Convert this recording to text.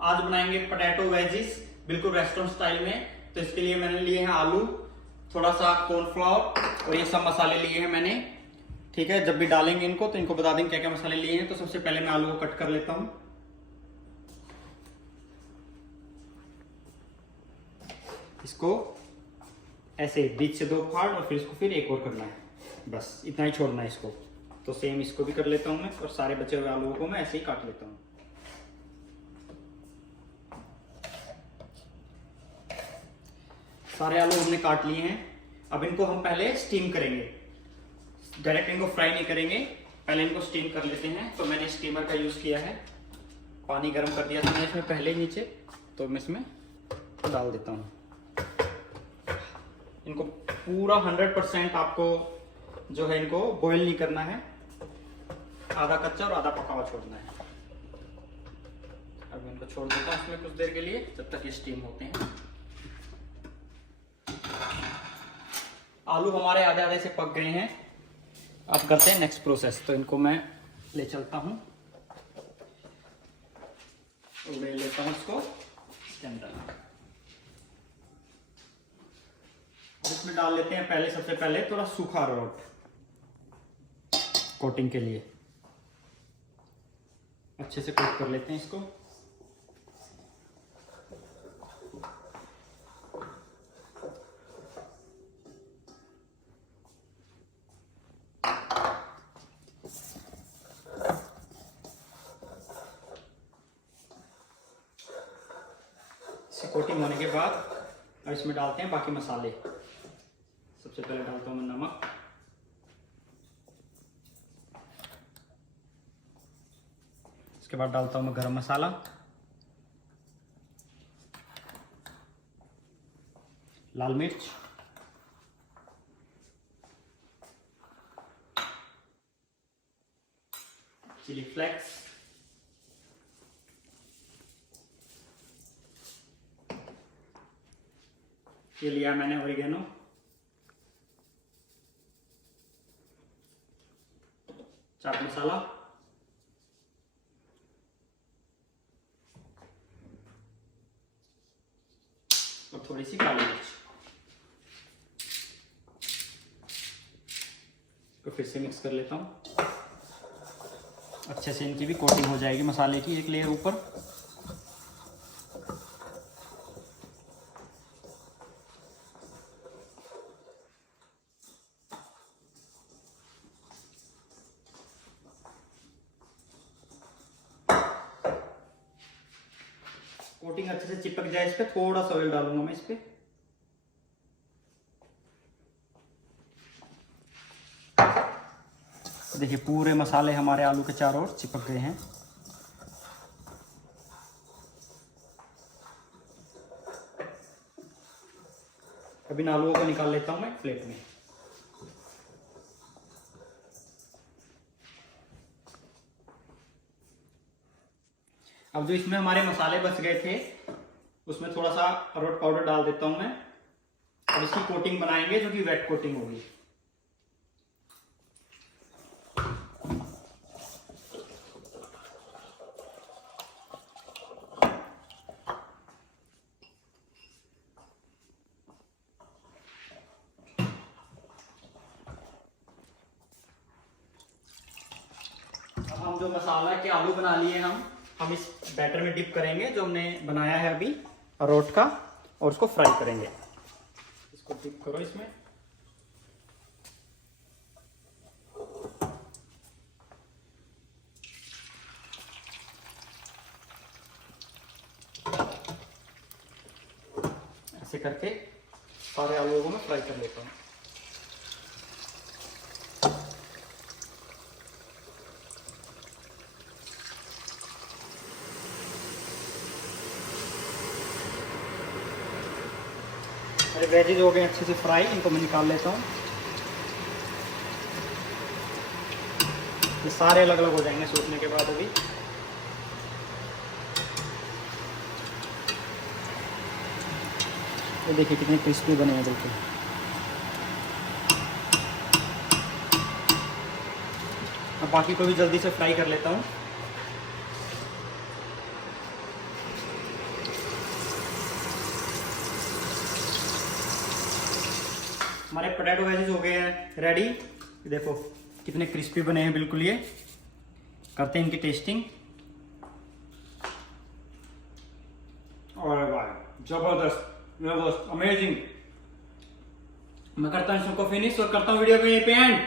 आज बनाएंगे potato wages बिल्कुल रेस्टोरेंट स्टाइल में। तो इसके लिए मैंने लिए हैं आलू, थोड़ा सा कॉर्नफ्लावर और ये सब मसाले लिए हैं मैंने। ठीक है, जब भी डालेंगे इनको तो इनको बता देंगे क्या क्या मसाले लिए हैं। तो सबसे पहले मैं आलू को कट कर लेता हूँ। इसको ऐसे बीच से 2 फाड़ और फिर इसको फिर एक और करना है, बस इतना ही छोड़ना है इसको। तो सेम इसको भी कर लेता हूँ मैं और सारे बचे हुए आलूओं को मैं ऐसे ही काट लेता हूँ। सारे आलू हमने काट लिए हैं। अब इनको हम पहले स्टीम करेंगे, डायरेक्ट इनको फ्राई नहीं करेंगे, पहले इनको स्टीम कर लेते हैं। तो मैंने स्टीमर का यूज किया है, पानी गर्म कर दिया था मैंने इसमें पहले ही नीचे, तो मैं इसमें डाल देता हूँ। इनको पूरा 100% आपको जो है इनको बॉईल नहीं करना है, आधा कच्चा और आधा पका हुआ छोड़ना है। अब इनको छोड़ देता हूँ इसमें कुछ देर के लिए, जब तक ये स्टीम होते हैं। आलू हमारे आधे आधे से पक गए हैं। अब करते हैं नेक्स्ट प्रोसेस। तो इनको मैं ले चलता हूँ और ले लेता हूँ इसको इसके अंदर। इसमें डाल लेते हैं पहले, सबसे पहले थोड़ा सूखा अरारोट कोटिंग के लिए। अच्छे से कोट कर लेते हैं इसको। कोटिंग होने के बाद अब इसमें डालते हैं बाकी मसाले। सबसे पहले डालता हूं मैं नमक, इसके बाद डालता हूं मैं गरम मसाला, लाल मिर्च, चिली फ्लेक्स, ये लिया मैंने ओरिगेनो, चाट मसाला, और थोड़ी सी काली मिर्च। तो फिर से मिक्स कर लेता हूँ, अच्छे से इनकी भी कोटिंग हो जाएगी मसाले की एक लेयर ऊपर। कोटिंग अच्छे से चिपक जाए इस पे, थोड़ा सा ऑयल डालूंगा मैं इस पे। देखिए पूरे मसाले हमारे आलू के चारों ओर चिपक गए हैं। अब इन आलूओं को निकाल लेता हूं मैं प्लेट में। अब जो इसमें हमारे मसाले बच गए थे उसमें थोड़ा सा अरारोट पाउडर डाल देता हूं मैं, और इसकी कोटिंग बनाएंगे जो कि वेट कोटिंग होगी। अब हम जो मसाला के आलू बना लिए हम इस बैटर में डिप करेंगे जो हमने बनाया है अभी अरारोट का, और उसको फ्राई करेंगे। इसको डिप करो इसमें। ऐसे करके सारे आलूओं को मैं फ्राई कर लेता हूँ। अरे वेजिज हो गए अच्छे से फ्राई, इनको मैं निकाल लेता हूँ। ये सारे अलग अलग हो जाएंगे सूखने के बाद। अभी ये देखिए कितने क्रिस्पी बने हैं बिल्कुल। अब बाकी को भी जल्दी से फ्राई कर लेता हूँ। हमारे पोटैटो वेजेस हो गए हैं रेडी। देखो कितने क्रिस्पी बने हैं बिल्कुल। ये करते हैं इनकी टेस्टिंग। और भाई जबरदस्त, अमेजिंग। मैं करता हूँ इसको फिनिश और करता हूँ वीडियो को यहीं पे एंड।